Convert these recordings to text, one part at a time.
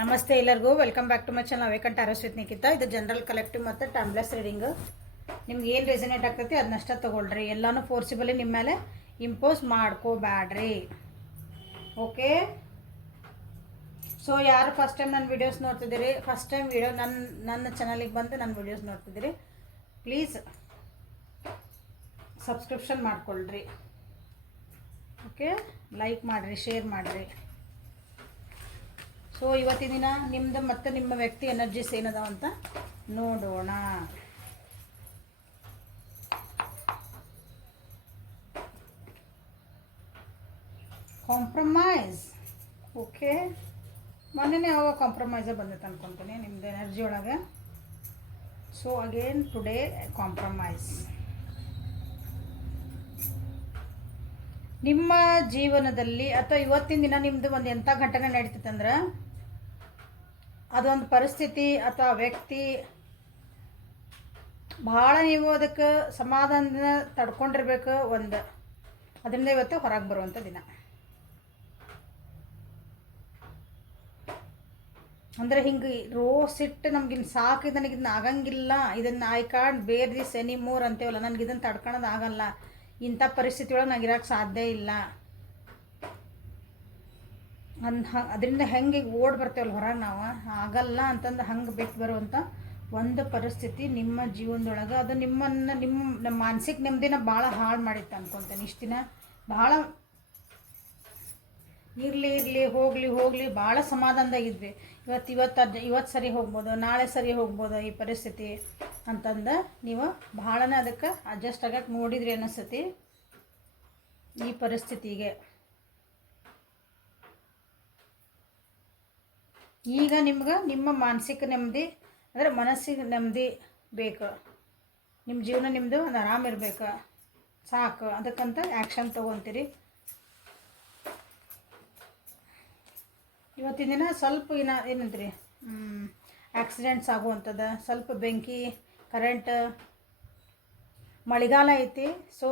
ನಮಸ್ತೆ ಎಲ್ಲರಿಗೂ welcome back to my channel awakened tarots with Nikhita. ಇದು ಜನರಲ್ ಕಲೆಕ್ಟಿವ್ ಮತ್ತು ಟೈಮ್ಲೆಸ್ ರೀಡಿಂಗ್. ನಿಮ್ಗೆ ಏನು ರೆಸನೇಟ್ ಆಗ್ತೈತಿ ಅದನ್ನಷ್ಟ ತೊಗೊಳ್ರಿ. ಎಲ್ಲನೂ ಫೋರ್ಸಿಬಲಿ ನಿಮ್ಮ ಮೇಲೆ ಇಂಪೋಸ್ ಮಾಡ್ಕೋಬ್ಯಾಡ್ರಿ. ಓಕೆ, ಸೊ ಯಾರು ಫಸ್ಟ್ ಟೈಮ್ ನನ್ನ ವೀಡಿಯೋಸ್ ನೋಡ್ತಿದ್ದೀರಿ, ಫಸ್ಟ್ ಟೈಮ್ ವೀಡಿಯೋ ನನ್ನ ಚಾನಲಿಗೆ ಬಂದು ನನ್ನ ವೀಡಿಯೋಸ್ ನೋಡ್ತಿದ್ದೀರಿ, ಪ್ಲೀಸ್ ಸಬ್ಸ್ಕ್ರಿಪ್ಷನ್ ಮಾಡ್ಕೊಳ್ರಿ. ಓಕೆ, ಲೈಕ್ ಮಾಡಿರಿ, ಶೇರ್ ಮಾಡಿರಿ. ಸೊ ಇವತ್ತಿನ ದಿನ ನಿಮ್ಮದು ಮತ್ತು ನಿಮ್ಮ ವ್ಯಕ್ತಿ ಎನರ್ಜೀಸ್ ಏನದಾವ ಅಂತ ನೋಡೋಣ. ಕಾಂಪ್ರಮೈಸ್. ಓಕೆ, ಮೊನ್ನೆ ಯಾವಾಗ ಕಾಂಪ್ರಮೈಸೇ ಬಂದೈತೆ ಅನ್ಕೊತೀನಿ ನಿಮ್ಮದು ಎನರ್ಜಿ ಒಳಗೆ. So again today compromise. ನಿಮ್ಮ ಜೀವನದಲ್ಲಿ ಅಥವಾ ಇವತ್ತಿನ ದಿನ ನಿಮ್ಮದು ಒಂದು ಎಂಥ ಘಟನೆ ನಡೀತೈತಂದ್ರೆ ಅದೊಂದು ಪರಿಸ್ಥಿತಿ ಅಥವಾ ವ್ಯಕ್ತಿ ಭಾಳ ನೀವು ಅದಕ್ಕೆ ಸಮಾಧಾನದಿಂದ ತಡ್ಕೊಂಡಿರ್ಬೇಕು. ಅದರಿಂದ ಇವತ್ತು ಹೊರಗೆ ಬರುವಂಥ ದಿನ. ಅಂದರೆ ಹಿಂಗೆ ಸಿಟ್ಟು ನಮ್ಗಿನ್ನು ಸಾಕು, ನನಗಿದನ್ನ ಆಗಂಗಿಲ್ಲ, ಇದನ್ನು ಐ ಕಾಂಟ್ ಬೇರ್ ದಿಸ್ ಎನಿ ಮೋರ್ ಅಂತೇವಲ್ಲ, ನನಗಿದನ್ನು ತಡ್ಕೊಳೋದು ಆಗಲ್ಲ, ಇಂಥ ಪರಿಸ್ಥಿತಿ ಒಳಗೆ ನಂಗೆ ಇರೋಕ್ಕೆ ಸಾಧ್ಯ ಇಲ್ಲ ಅದರಿಂದ ಹೆಂಗೆ ಓಡಿ ಬರ್ತೇವಲ್ಲ ಹೊರಗೆ ನಾವು, ಆಗಲ್ಲ ಅಂತಂದು ಹಂಗೆ ಬಿಟ್ಟು ಬರುವಂಥ ಒಂದು ಪರಿಸ್ಥಿತಿ ನಿಮ್ಮ ಜೀವನದೊಳಗೆ. ಅದು ನಮ್ಮ ಮಾನಸಿಕ ನೆಮ್ಮದಿನ ಭಾಳ ಹಾಳು ಮಾಡಿತ್ತು ಅನ್ಕೊತೇನೆ. ಇಷ್ಟು ದಿನ ಭಾಳ ಇರಲಿ ಹೋಗಲಿ ಭಾಳ ಸಮಾಧಾನದಾಗಿದ್ವಿ. ಇವತ್ತು ಸರಿ ಹೋಗ್ಬೋದು, ನಾಳೆ ಸರಿ ಹೋಗ್ಬೋದು ಈ ಪರಿಸ್ಥಿತಿ ಅಂತಂದು ನೀವು ಭಾಳನೇ ಅದಕ್ಕೆ ಅಡ್ಜಸ್ಟ್ ಆಗಕ್ಕೆ ನೋಡಿದ್ರಿ ಅನ್ನಿಸ್ತತಿ ಈ ಪರಿಸ್ಥಿತಿಗೆ. ಈಗ ನಿಮ್ಗೆ ನಿಮ್ಮ ಮಾನಸಿಕ ನೆಮ್ಮದಿ ಅಂದರೆ ಮನಸ್ಸಿಗೆ ನೆಮ್ಮದಿ ಬೇಕು, ನಿಮ್ಮ ಜೀವನ ನಿಮ್ಮದು ಒಂದು ಆರಾಮಿರ್ಬೇಕು, ಸಾಕು. ಅದಕ್ಕಂತ ಆ್ಯಕ್ಷನ್ ತೊಗೊತೀರಿ. ಇವತ್ತಿನ ದಿನ ಸ್ವಲ್ಪ ಏನಂತೀರಿ ಆಕ್ಸಿಡೆಂಟ್ಸ್ ಆಗುವಂಥದ್ದು, ಸ್ವಲ್ಪ ಬೆಂಕಿ, ಕರೆಂಟ್, ಮಳೆಗಾಲ ಐತಿ. ಸೊ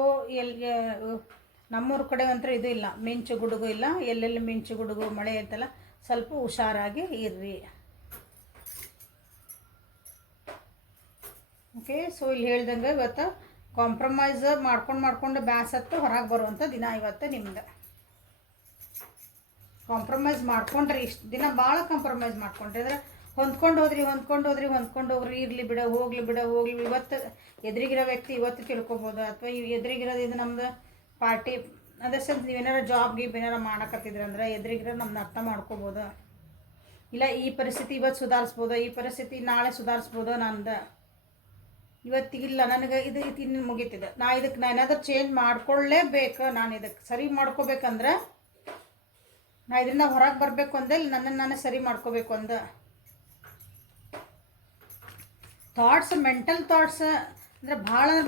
ನಮ್ಮೂರ ಕಡೆ ಒಂಥರ ಇದು ಇಲ್ಲ, ಮಿಂಚು ಗುಡುಗು ಇಲ್ಲ. ಎಲ್ಲೆಲ್ಲಿ ಮಿಂಚು ಗುಡುಗು ಮಳೆ ಐತಲ್ಲ, ಸ್ವಲ್ಪ ಹುಷಾರಾಗಿ ಇರ್ರಿ. ಓಕೆ, ಸೊ ಇಲ್ಲಿ ಹೇಳ್ದಂಗೆ ಇವತ್ತು ಕಾಂಪ್ರಮೈಸ್ ಮಾಡ್ಕೊಂಡು ಬ್ಯಾಸತ್ತು ಹೊರಗೆ ಬರುವಂಥ ದಿನ ಇವತ್ತು ನಿಮ್ದು. ಕಾಂಪ್ರಮೈಸ್ ಮಾಡ್ಕೊಂಡ್ರಿ, ಇಷ್ಟು ದಿನ ಭಾಳ ಕಾಂಪ್ರಮೈಸ್ ಮಾಡ್ಕೊಂಡ್ರಿ. ಅಂದರೆ ಹೊಂದ್ಕೊಂಡು ಹೋಗ್ರಿ, ಇರಲಿ ಬಿಡ, ಹೋಗ್ಲಿ. ಇವತ್ತು ಎದುರಿಗಿರೋ ವ್ಯಕ್ತಿ ಇವತ್ತು ತಿಳ್ಕೊಬೋದು, ಅಥವಾ ಎದುರಿಗಿರೋದು ಇದು ನಮ್ದು ಪಾರ್ಟಿ. ಅದೇ ಸರ್ ನೀವೇನಾರು ಜಾಬ್ಗೆ ಏನಾರು ಮಾಡಕತ್ತಿದ್ರಂದ್ರೆ ಎದುರಿಗಿರೋ ನಮ್ಮನ್ನ ಅರ್ಥ ಮಾಡ್ಕೋಬೋದು. ಇಲ್ಲ ಈ ಪರಿಸ್ಥಿತಿ ಇವತ್ತು ಸುಧಾರಿಸ್ಬೋದು, ಈ ಪರಿಸ್ಥಿತಿ ನಾಳೆ ಸುಧಾರಿಸ್ಬೋದು. ನಂದು ಇವತ್ತಿಗಿಲ್ಲ, ನನಗೆ ಇದು ಇನ್ನು ಮುಗೀತಿದೆ, ನಾನು ಏನಾದರೂ ಚೇಂಜ್ ಮಾಡ್ಕೊಳ್ಳೇಬೇಕು. ನಾನು ಇದಕ್ಕೆ ಸರಿ ಮಾಡ್ಕೋಬೇಕಂದ್ರೆ ನಾ ಇದರಿಂದ ಹೊರಗೆ ಬರಬೇಕು ಅಂದೆ, ನನ್ನನ್ನು ನಾನೇ ಸರಿ ಮಾಡ್ಕೋಬೇಕು ಅಂದೆ. ಥಾಟ್ಸ್, ಮೆಂಟಲ್ ಥಾಟ್ಸ್ ಅಂದರೆ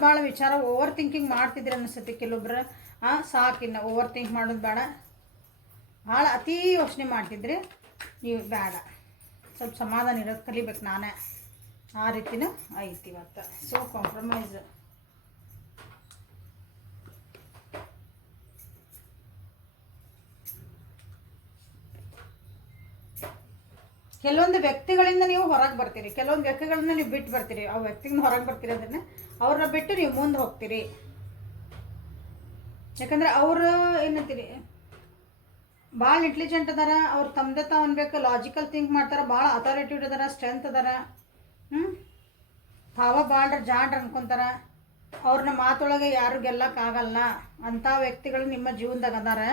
ಭಾಳ ವಿಚಾರ ಓವರ್ ಥಿಂಕಿಂಗ್ ಮಾಡ್ತಿದ್ರಿ ಅನಿಸುತ್ತೆ ಕೆಲವೊಬ್ರು. ಸಾಕಿನ್ನ ಓವರ್ ಥಿಂಕ್ ಮಾಡೋದು ಬೇಡ, ಭಾಳ ಅತಿ ಯೋಚನೆ ಮಾಡ್ತಿದ್ರಿ ನೀವು, ಬೇಡ. ಸ್ವಲ್ಪ ಸಮಾಧಾನ ಇರೋದು ಕಲಿಬೇಕು ನಾನೇ, ಆ ರೀತಿನೂ ಐತಿ ಇವತ್ತು. So compromise. ಕೆಲವೊಂದು ವ್ಯಕ್ತಿಗಳಿಂದ ನೀವು ಹೊರಗೆ ಬರ್ತೀರಿ, ಕೆಲವೊಂದು ವ್ಯಕ್ತಿಗಳನ್ನ ನೀವು ಬಿಟ್ಟು ಬರ್ತೀರಿ. ಆ ವ್ಯಕ್ತಿಗಳನ್ನ ಹೊರಗೆ ಬರ್ತೀರಿ ಅದನ್ನು ಅವ್ರನ್ನ ಬಿಟ್ಟು ನೀವು ಮುಂದೆ ಹೋಗ್ತೀರಿ. ಯಾಕಂದರೆ ಅವರು ಏನಂತೀರಿ ಭಾಳ ಇಂಟೆಲಿಜೆಂಟ್ ಅದಾರ, ಅವ್ರು ತಮ್ಮದೇ ತಾವು ಅನ್ಬೇಕು, ಲಾಜಿಕಲ್ ಥಿಂಕ್ ಮಾಡ್ತಾರೆ, ಭಾಳ ಅಥಾರಿಟಿವ್ ಅದಾರ, ಸ್ಟ್ರೆಂತ್ ಅದಾರ. ಭಾಳ ಜಾಡ್ರ ಅನ್ಕೊತಾರ, ಅವ್ರನ್ನ ಮಾತೊಳಗೆ ಯಾರು ಗೆಲ್ಲಕ್ಕಾಗಲ್ಲ ಅಂಥ ವ್ಯಕ್ತಿಗಳು ನಿಮ್ಮ ಜೀವನದಾಗ ಅದಾರ.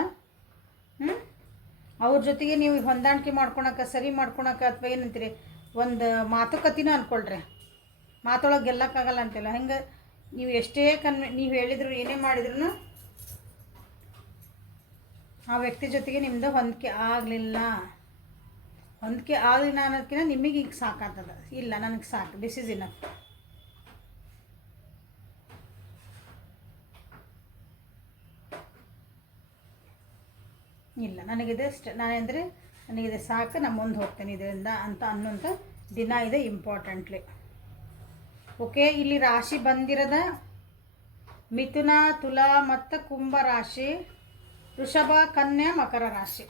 ಅವ್ರ ಜೊತೆಗೆ ನೀವು ಹೊಂದಾಣಿಕೆ ಮಾಡ್ಕೊಳಕ್ಕೆ, ಸರಿ ಮಾಡ್ಕೊಳಕ್ಕೆ, ಅಥವಾ ಏನಂತೀರಿ ಒಂದು ಮಾತುಕತೆನ ಅಂದ್ಕೊಳ್ರಿ. ಮಾತೊಳಗೆ ಗೆಲ್ಲಕ್ಕಾಗಲ್ಲ ಅಂತಿಲ್ಲ. ಹೆಂಗೆ ನೀವು ಎಷ್ಟೇ ನೀವು ಹೇಳಿದ್ರು ಏನೇ ಮಾಡಿದ್ರು ಆ ವ್ಯಕ್ತಿ ಜೊತೆಗೆ ನಿಮ್ಮದು ಹೊಂದಿಕೆ ಆಗಲಿಲ್ಲ ಅನ್ನೋದಕ್ಕಿಂತ ನಿಮಗೆ ಈಗ ಸಾಕಾಗ್ತದೆ. ಇಲ್ಲ ನನಗೆ ಸಾಕು, ದಿಸ್ ಈಸ್ ಇನಫ್. ಇಲ್ಲ ನನಗಿದೆ ನಾನೆಂದರೆ ನನಗಿದೆ ಸಾಕು, ನಾನು ಮುಂದೆ ಹೋಗ್ತೇನೆ ಇದರಿಂದ ಅಂತ ಅನ್ನೋಂಥ ದಿನ ಇದೆ ಇಂಪಾರ್ಟೆಂಟ್ಲಿ. ಓಕೆ, ಇಲ್ಲಿ ರಾಶಿ ಬಂದಿರೋದ ಮಿಥುನ, ತುಲಾ ಮತ್ತು ಕುಂಭ ರಾಶಿ, ವೃಷಭ, ಕನ್ಯಾ, ಮಕರ ರಾಶಿ.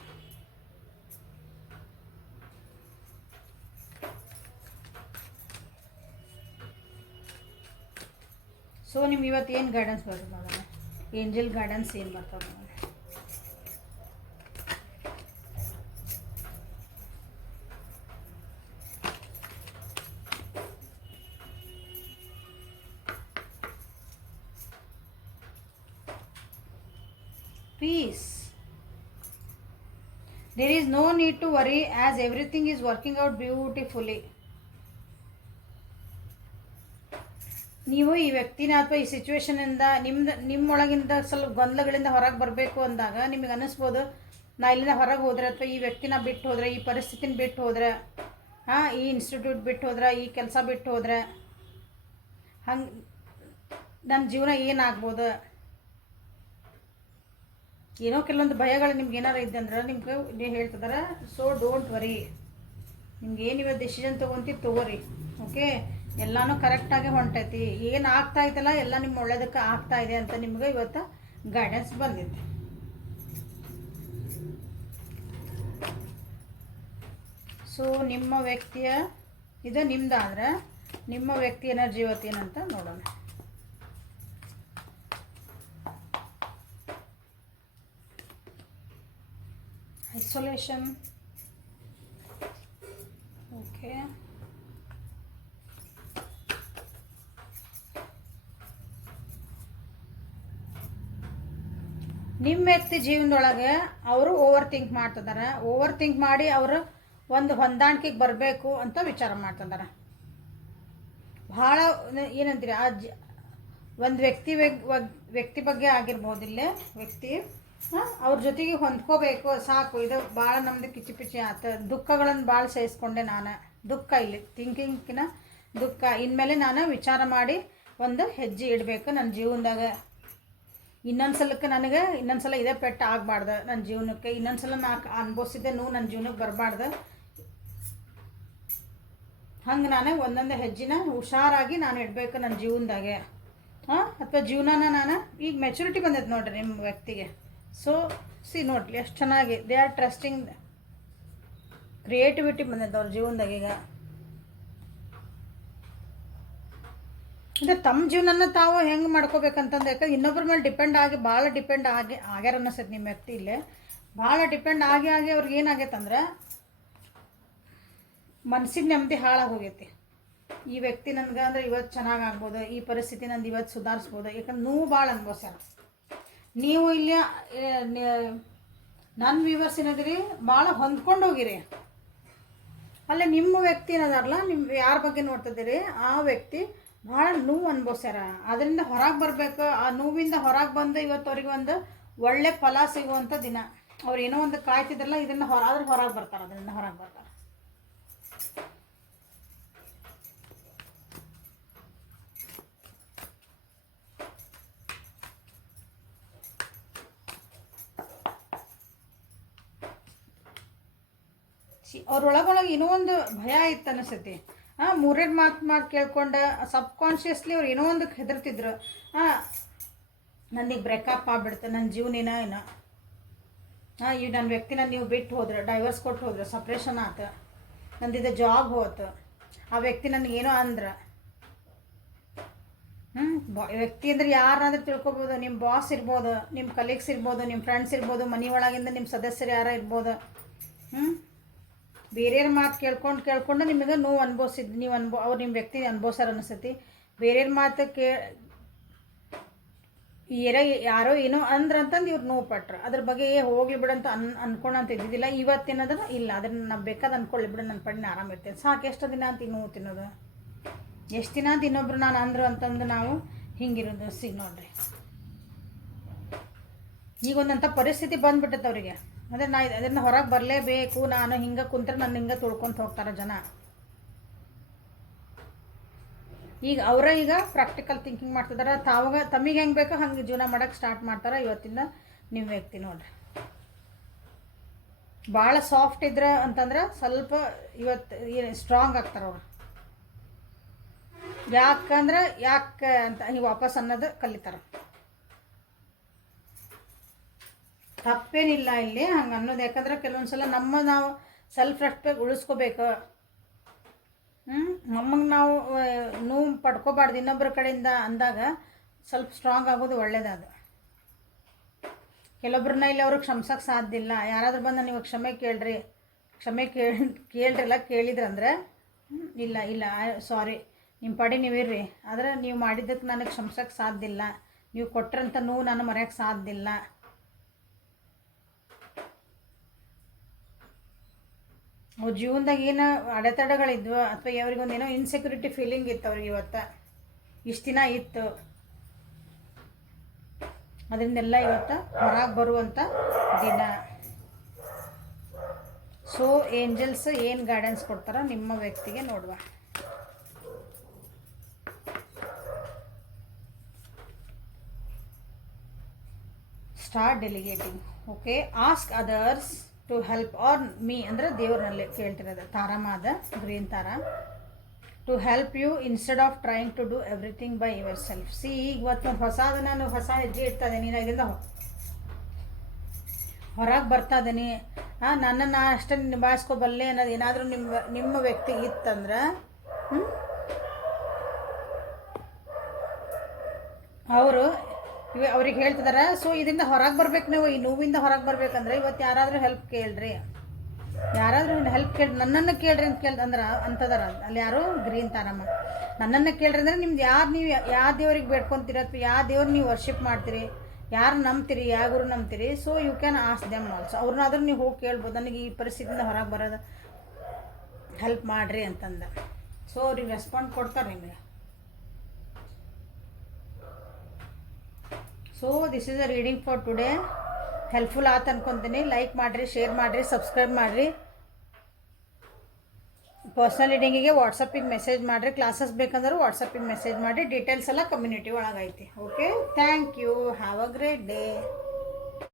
ಸೊ ನಿಮ್ಗೆ ಇವತ್ತು ಏನು ಗೈಡೆನ್ಸ್ ಬರ್ತದೆ ನೋಡೋಣ, ಏಂಜಲ್ ಗೈಡೆನ್ಸ್ ಏನು ಬರ್ತದೆ ನೋಡೋಣ. Peace. There is no need to worry as everything is working out beautifully. ನೀವು ಈ ವ್ಯಕ್ತಿನ ಅಥವಾ ಈ ಸಿಚುವೇಶನಿಂದ ನಿಮ್ಮೊಳಗಿಂದ ಸ್ವಲ್ಪ ಗೊಂದಲಗಳಿಂದ ಹೊರಗೆ ಬರಬೇಕು ಅಂದಾಗ ನಿಮಗೆ ಅನ್ನಿಸ್ಬೋದು, ನಾ ಇಲ್ಲಿಂದ ಹೊರಗೆ ಹೋದರೆ ಅಥವಾ ಈ ವ್ಯಕ್ತಿನ ಬಿಟ್ಟು ಹೋದರೆ, ಈ ಪರಿಸ್ಥಿತಿನ ಬಿಟ್ಟು ಹೋದರೆ, ಈ ಇನ್ಸ್ಟಿಟ್ಯೂಟ್ ಬಿಟ್ಟು ಹೋದ್ರೆ, ಈ ಕೆಲಸ ಬಿಟ್ಟು ಹೋದರೆ ಹಂಗೆ ನನ್ನ ಜೀವನ ಏನಾಗ್ಬೋದು, ಏನೋ ಕೆಲವೊಂದು ಭಯಗಳು ನಿಮ್ಗೆ ಏನಾರು ಇದೆ ಅಂದ್ರೆ ನಿಮ್ಗೆ ಹೇಳ್ತಿದಾರೆ. ಸೊ ಡೋಂಟ್ ವರಿ, ನಿಮ್ಗೆ ಏನು ಇವತ್ತು ಡಿಸಿಷನ್ ತೊಗೋರಿ. ಓಕೆ, ಎಲ್ಲನೂ ಕರೆಕ್ಟಾಗಿ ಹೊಂಟೈತಿ, ಏನು ಆಗ್ತಾ ಐತಲ್ಲ ಎಲ್ಲ ನಿಮ್ಮ ಒಳ್ಳೇದಕ್ಕೆ ಆಗ್ತಾ ಇದೆ ಅಂತ ನಿಮ್ಗೆ ಇವತ್ತು ಗೈಡೆನ್ಸ್ ಬಂದಿದೆ. ಸೊ ನಿಮ್ಮ ವ್ಯಕ್ತಿಯ ಇದು ನಿಮ್ದಾದ್ರೆ ನಿಮ್ಮ ವ್ಯಕ್ತಿ ಎನರ್ಜಿ ಇವತ್ತು ಏನಂತ ನೋಡೋಣ. Isolation. Okay. ನಿಮ್ಮ ವ್ಯಕ್ತಿ ಜೀವನದೊಳಗೆ ಅವರು ಓವರ್ ಥಿಂಕ್ ಮಾಡ್ತಿದ್ದಾರೆ. ಓವರ್ ಥಿಂಕ್ ಮಾಡಿ ಅವರು ಒಂದು ಹೊಂದಾಣಿಕೆಗೆ ಬರಬೇಕು ಅಂತ ವಿಚಾರ ಮಾಡ್ತಿದ್ದಾರೆ. ಭಾಳ ಏನಂತೀರಿ, ಒಂದು ವ್ಯಕ್ತಿ ಬಗ್ಗೆ ಆಗಿರ್ಬೋದು, ಇಲ್ಲೇ ವ್ಯಕ್ತಿ ಅವ್ರ ಜೊತೆಗೆ ಹೊಂದ್ಕೋಬೇಕು, ಸಾಕು, ಇದು ಭಾಳ ನಮ್ಮದು ಕಿಚಿ ಪಿಚಿ ಆಯ್ತು, ದುಃಖಗಳನ್ನು ಭಾಳ ಸಹಿಸ್ಕೊಂಡೆ ನಾನು. ದುಃಖ ಇಲ್ಲಿ ಥಿಂಕಿಂಗ್ಕಿನ ದುಃಖ, ಇನ್ಮೇಲೆ ನಾನು ವಿಚಾರ ಮಾಡಿ ಒಂದು ಹೆಜ್ಜೆ ಇಡಬೇಕು ನನ್ನ ಜೀವನದಾಗ. ಇನ್ನೊಂದು ಸಲ ಇದೇ ಪೆಟ್ಟು ಆಗಬಾರ್ದು ನನ್ನ ಜೀವನಕ್ಕೆ, ಇನ್ನೊಂದು ಸಲ ನಾ ಅನುಭವಿಸಿದ್ದೆ ನನ್ನ ಜೀವನಕ್ಕೆ ಬರಬಾರ್ದು. ಹಂಗೆ ನಾನು ಒಂದೊಂದು ಹೆಜ್ಜೆನ ಹುಷಾರಾಗಿ ನಾನು ಇಡಬೇಕು ನನ್ನ ಜೀವನದಾಗೆ. ಅಥವಾ ಜೀವನನ ನಾನು ಈಗ ಮೆಚುರಿಟಿ ಬಂದೈತೆ ನೋಡ್ರಿ ನಿಮ್ಮ ವ್ಯಕ್ತಿಗೆ. ಸೊ ನೋಡ್ರಿ ಎಷ್ಟು ಚೆನ್ನಾಗಿ ದೇ ಆರ್ ಟ್ರಸ್ಟಿಂಗ್, ಕ್ರಿಯೇಟಿವಿಟಿ ಬಂದೈತೆ ಅವ್ರ ಜೀವನದಾಗ. ಈಗ ಅಂದರೆ ತಮ್ಮ ಜೀವನನ ತಾವು ಹೆಂಗೆ ಮಾಡ್ಕೋಬೇಕಂತಂದು, ಯಾಕಂದ್ರೆ ಇನ್ನೊಬ್ಬರ ಮೇಲೆ ಭಾಳ ಡಿಪೆಂಡ್ ಆಗ್ಯಾರ ಅನ್ನಿಸ್ತೈತೆ ನಿಮ್ಮ ವ್ಯಕ್ತಿ. ಇಲ್ಲೇ ಭಾಳ ಡಿಪೆಂಡ್ ಆಗಿ ಅವ್ರಿಗೆ ಏನಾಗೈತಂದ್ರೆ ಮನಸ್ಸಿನ ನೆಮ್ಮದಿ ಹಾಳಾಗಿ ಹೋಗೈತಿ. ಈ ವ್ಯಕ್ತಿ ನನಗೆ ಅಂದ್ರೆ ಇವತ್ತು ಚೆನ್ನಾಗಿ ಆಗ್ಬೋದು, ಈ ಪರಿಸ್ಥಿತಿ ನಂದು ಇವತ್ತು ಸುಧಾರಿಸ್ಬೋದು, ಯಾಕಂದ್ರೆ ನೋವು ಭಾಳ ಅನ್ಭವಿಸ್ಯಾರ. ನೀವು ಇಲ್ಲಿ ನನ್ನ ವ್ಯೂವರ್ಸ್ ಏನದಿರಿ ಭಾಳ ಹೊಂದ್ಕೊಂಡು ಹೋಗಿರಿ. ಅಲ್ಲೇ ನಿಮ್ಮ ವ್ಯಕ್ತಿ ಏನದಾರಲ್ಲ, ನಿಮ್ಮ ಯಾರ ಬಗ್ಗೆ ನೋಡ್ತಿದ್ದೀರಿ ಆ ವ್ಯಕ್ತಿ ಭಾಳ ನೋವು ಅನ್ಭವಿಸ್ಯಾರ. ಅದರಿಂದ ಹೊರಗೆ ಬರಬೇಕು. ಆ ನೋವಿಂದ ಹೊರಗೆ ಬಂದು ಇವತ್ತು ಅವ್ರಿಗೆ ಒಂದು ಒಳ್ಳೆ ಫಲ ಸಿಗುವಂಥ ದಿನ. ಅವ್ರು ಏನೋ ಒಂದು ಕಾಯ್ತಿದ್ರಲ್ಲ, ಇದನ್ನು ಹೊರಗೆ ಬರ್ತಾರೆ, ಅದರಿಂದ ಹೊರಗೆ ಬರ್ತಾರೆ. ಅವ್ರೊಳಗೊಳಗೆ ಏನೋ ಒಂದು ಭಯ ಇತ್ತು ಅನಿಸ್ತೈತಿ. ಮೂರೇಡು ಮಾತು ಕೇಳ್ಕೊಂಡು ಸಬ್ಕಾನ್ಷಿಯಸ್ಲಿ ಅವ್ರು ಏನೋ ಒಂದು ಹೆದರ್ತಿದ್ರು. ನನಗೆ ಬ್ರೇಕಪ್ ಆಗ್ಬಿಡ್ತು, ನನ್ನ ಜೀವನೇನ ಏನೋ, ಈಗ ನನ್ನ ವ್ಯಕ್ತಿನ ನೀವು ಬಿಟ್ಟು ಹೋದ್ರೆ, ಡೈವರ್ಸ್ ಕೊಟ್ಟು ಹೋದ್ರೆ, ಸಪ್ರೇಷನ್ ಆಯ್ತು, ನಂದಿದ್ದು ಜಾಬ್ ಹೋಯ್ತು, ಆ ವ್ಯಕ್ತಿ ನನಗೇನೋ ಅಂದ್ರೆ. ವ್ಯಕ್ತಿ ಅಂದ್ರೆ ಯಾರಾದ್ರೂ ತಿಳ್ಕೊಬೋದು. ನಿಮ್ಮ ಬಾಸ್ ಇರ್ಬೋದು, ನಿಮ್ಮ ಕಲೀಗ್ಸ್ ಇರ್ಬೋದು, ನಿಮ್ಮ ಫ್ರೆಂಡ್ಸ್ ಇರ್ಬೋದು, ಮನೆ ಒಳಗಿಂದ ನಿಮ್ಮ ಸದಸ್ಯರು ಯಾರ ಇರ್ಬೋದು. ಬೇರೆಯವ್ರ ಮಾತು ಕೇಳ್ಕೊಂಡು ನಿಮಗೆ ನೋವು ಅನುಭವಿಸಿದ್ದು, ನೀವು ಅವ್ರು ನಿಮ್ಮ ವ್ಯಕ್ತಿ ಅನುಭವಿಸಾರ ಅನಿಸ್ತೈತಿ. ಬೇರೆಯವ್ರ ಮಾತು ಯಾರೋ ಏನೋ ಅಂದ್ರಂತಂದು ಇವ್ರು ನೋವು ಪಟ್ರು. ಅದ್ರ ಬಗ್ಗೆ ಹೋಗ್ಲಿ ಬಿಡಂತ ಅನ್ಕೊಂಡಂತ ಇದ್ದಿದ್ದಿಲ್ಲ. ಇವತ್ತೇನದ ಇಲ್ಲ, ಅದನ್ನು ನಾವು ಬೇಕಾದ ಅನ್ಕೊಳ್ಳಿ ಬಿಡು, ನನ್ನ ಪಡಿನ ಆರಾಮಿರ್ತೇನೆ, ಸಾಕು. ಎಷ್ಟು ದಿನ ಅಂತ ನೋವು ತಿನ್ನೋದು, ಎಷ್ಟು ದಿನ ಅಂತ ಇನ್ನೊಬ್ರು ನಾನು ಅಂದರು ಅಂತಂದು ನಾವು ಹಿಂಗಿರೋದು. ನೋಡ್ರಿ, ಈಗ ಒಂದಂಥ ಪರಿಸ್ಥಿತಿ ಬಂದ್ಬಿಟ್ಟೈತೆ ಅವರಿಗೆ. ಅದೇ ಅದನ್ನು ಹೊರಗೆ ಬರಲೇಬೇಕು, ನಾನು ಹಿಂಗೆ ಕುಂತ್ರೆ ನನ್ನ ಹಿಂಗೆ ತುಳ್ಕೊಂತ ಹೋಗ್ತಾರೆ ಜನ. ಈಗ ಈಗ ಪ್ರಾಕ್ಟಿಕಲ್ ಥಿಂಕಿಂಗ್ ಮಾಡ್ತಿದ್ದಾರೆ. ತಮಗೆ ಹೆಂಗೆ ಬೇಕೋ ಹಂಗೆ ಜೀವನ ಮಾಡೋಕ್ಕೆ ಸ್ಟಾರ್ಟ್ ಮಾಡ್ತಾರೆ ಇವತ್ತಿಂದ ನಿಮ್ಮ ವ್ಯಕ್ತಿ. ನೋಡ್ರಿ, ಭಾಳ ಸಾಫ್ಟ್ ಇದ್ರೆ ಅಂತಂದ್ರೆ ಸ್ವಲ್ಪ ಇವತ್ತು ಸ್ಟ್ರಾಂಗ್ ಆಗ್ತಾರೆ ಅವರು. ಯಾಕೆ ಅಂತ ನೀವು ವಾಪಸ್ ಅನ್ನೋದು ಕಲಿತಾರೆ. ತಪ್ಪೇನಿಲ್ಲ ಇಲ್ಲಿ ಹಂಗೆ ಅನ್ನೋದು. ಯಾಕಂದ್ರೆ ಕೆಲವೊಂದು ಸಲ ನಾವು ಸೆಲ್ಫ್ ರೆಸ್ಪೆಕ್ಟ್ ಉಳಿಸ್ಕೋಬೇಕು. ನಮಗೆ ನಾವು ನೋವು ಪಡ್ಕೋಬಾರ್ದು ಇನ್ನೊಬ್ಬರ ಕಡೆಯಿಂದ ಅಂದಾಗ ಸ್ವಲ್ಪ ಸ್ಟ್ರಾಂಗ್ ಆಗೋದು ಒಳ್ಳೇದದು. ಕೆಲವೊಬ್ರನ್ನ ಇಲ್ಲಿ ಅವ್ರಿಗೆ ಕ್ಷಮಿಸೋಕ್ಕೆ ಸಾಧ್ಯ ಇಲ್ಲ. ಯಾರಾದರೂ ಬಂದು ನೀವು ಕ್ಷಮೆ ಕೇಳ್ರಿಲ್ಲ ಕೇಳಿದ್ರಂದ್ರೆ ಇಲ್ಲ ಇಲ್ಲ ಸಾರಿ ನಿಮ್ಮ ಪಾಡಿ ನೀವು ಇರ್ರಿ, ಆದರೆ ನೀವು ಮಾಡಿದ್ದಕ್ಕೆ ನನಗೆ ಕ್ಷಮಿಸೋಕ್ಕೆ ಸಾಧ್ಯ ಇಲ್ಲ, ನೀವು ಕೊಟ್ಟರಂಥ ನೋವು ನಾನು ಮರೆಯೋಕ್ಕೆ ಸಾಧ್ಯ ಇಲ್ಲ. ಅವ್ರ ಜೀವನದಾಗ ಏನು ಅಡೆತಡೆಗಳಿದ್ವು ಅಥವಾ ಅವ್ರಿಗೊಂದೇನೋ ಇನ್ಸೆಕ್ಯೂರಿಟಿ ಫೀಲಿಂಗ್ ಇತ್ತು ಅವ್ರಿಗೆ, ಇವತ್ತು ಇಷ್ಟು ದಿನ ಇತ್ತು, ಅದರಿಂದೆಲ್ಲ ಇವತ್ತು ಹೊರಗೆ ಬರುವಂಥ ದಿನ. ಸೊ ಏಂಜಲ್ಸ್ ಏನು ಗೈಡೆನ್ಸ್ ಕೊಡ್ತಾರೋ ನಿಮ್ಮ ವ್ಯಕ್ತಿಗೆ ನೋಡುವ. Start delegating. Okay, ask others to help or me ಅಂದರೆ ದೇವ್ರನಲ್ಲಿ ಕೇಳ್ತಿರೋದು. ತಾರಮ್ಮ ಅದ ಗ್ರೀನ್ ತಾರ. To help you instead of trying to do everything by yourself. See ಈಗ ಇವತ್ತು ಹೊಸದು ನಾನು ಹೊಸ ಹೆಜ್ಜೆ ಇಡ್ತಾ ಇದ್ದೀನಿ, ನಾನು ಇದರಿಂದ ಹೊರಗೆ ಬರ್ತಾ ಇದ್ದೀನಿ. ನನ್ನನ್ನು ಅಷ್ಟೇ ನಿಭಾಯಿಸ್ಕೊಬಲ್ಲೆ ಅನ್ನೋದು ಏನಾದರೂ ನಿಮ್ಮ ವ್ಯಕ್ತಿಗೆ ಇತ್ತಂದ್ರೆ ಅವರು ಅವ್ರಿಗೆ ಹೇಳ್ತಿದಾರೆ. ಸೊ ಇದರಿಂದ ಹೊರಗೆ ಬರ್ಬೇಕು, ನೀವು ಈ ನೋವಿಂದ ಹೊರಗೆ ಬರ್ಬೇಕಂದ್ರೆ ಇವತ್ತು ಯಾರಾದರೂ ಹೆಲ್ಪ್ ಕೇಳ್ರಿ, ಯಾರಾದರೂ ಹೆಲ್ಪ್ ಕೇಳಿ ನನ್ನನ್ನು ಕೇಳ್ರಿ ಅಂತ ಅಂದ್ರೆ ಅಂತದಾರ ಅಲ್ಲಿ ಯಾರು ಗ್ರೀನ್ ತಾರಮ್ಮ. ನನ್ನನ್ನು ಕೇಳ್ರಿ ಅಂದರೆ ನಿಮ್ದು ನೀವು ಯಾವ ದೇವ್ರಿಗೆ ಬೇಡ್ಕೊತೀರಿ ಅಥವಾ ಯಾವ ದೇವ್ರು ನೀವು ವರ್ಷಿಪ್ ಮಾಡ್ತೀರಿ, ಯಾರು ನಂಬ್ತೀರಿ, ಯಾವ ಗುರು ನಂಬ್ತೀರಿ. So you can ask them also. ಅವ್ರನ್ನಾದ್ರೂ ನೀವು ಹೋಗಿ ಕೇಳ್ಬೋದು, ನನಗೆ ಈ ಪರಿಸ್ಥಿತಿಯಿಂದ ಹೊರಗೆ ಬರೋದು ಹೆಲ್ಪ್ ಮಾಡಿರಿ ಅಂತಂದು. ಸೊ ಅವ್ರಿಗೆ ರೆಸ್ಪಾಂಡ್ ಕೊಡ್ತಾರೆ ನಿಮಗೆ. So this is a reading for today. Helpful ಆಯ್ತು ಅನ್ಕೊತೀನಿ. ಲೈಕ್ ಮಾಡಿರಿ, ಶೇರ್ ಮಾಡಿರಿ, ಸಬ್ಸ್ಕ್ರೈಬ್ ಮಾಡಿರಿ. ಪರ್ಸ್ನಲ್ ರೀಡಿಂಗಿಗೆ ವಾಟ್ಸಪ್ಪಿಗೆ ಮೆಸೇಜ್ ಮಾಡಿರಿ. ಕ್ಲಾಸಸ್ ಬೇಕಂದ್ರೆ ವಾಟ್ಸಪ್ಪಿಗೆ ಮೆಸೇಜ್ ಮಾಡಿರಿ. ಡೀಟೇಲ್ಸ್ ಎಲ್ಲ ಕಮ್ಯುನಿಟಿ ಒಳಗೈತಿ. Okay, thank you. Have a great day.